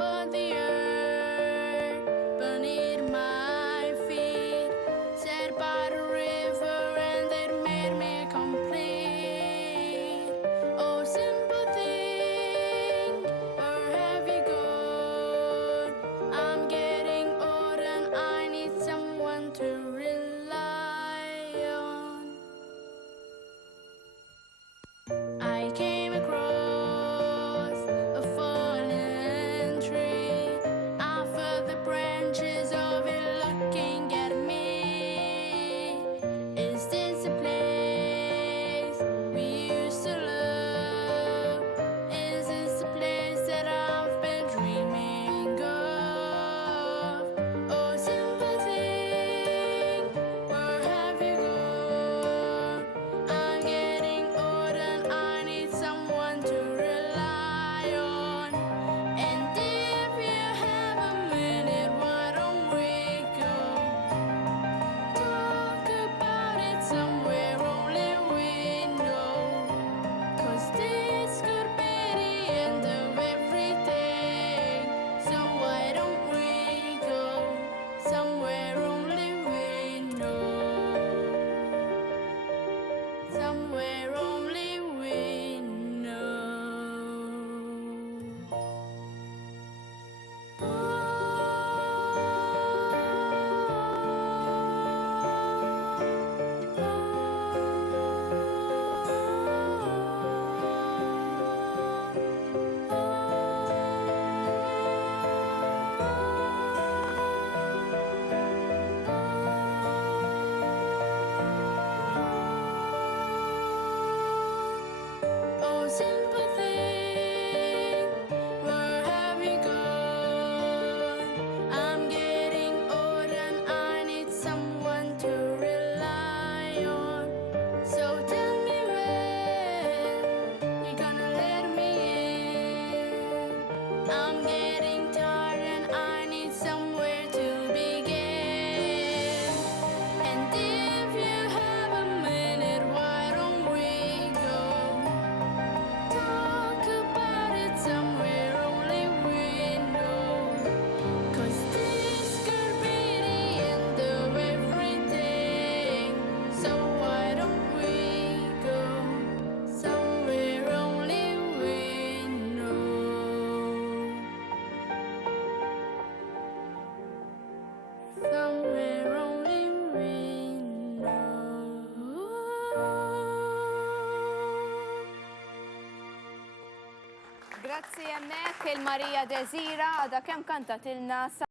for the earth beneath my feet, sat by the river and it made me complete. Oh, simple thing, where have you gone? I'm getting old and I need someone to rely on. I came across a fallen tree. I felt the branches of it looking at me. Is this a place we used to love? Is this a place that I've been dreaming of? Oh, simple thing, where have you gone? I'm getting old and I need someone to rely on. And if you have a minute, why don't we go talk about it somewhere only we know? 'Cause this could be the end of everything. So why don't we go somewhere only we know? Somewhere only we know. Oh, simple thing, where have you gone? I'm getting old and I need someone to rely on. So tell me when you're gonna let me in. I'm getting tired and I need somewhere to begin. And if you have a minute, why don't we go talk about it somewhere only we know? 'Cause this could be the end of everything. So why don't we go somewhere only we know? Somewhere only we know. Grazzi hemmhekk il-Marija Desira għadha kemm kantatilna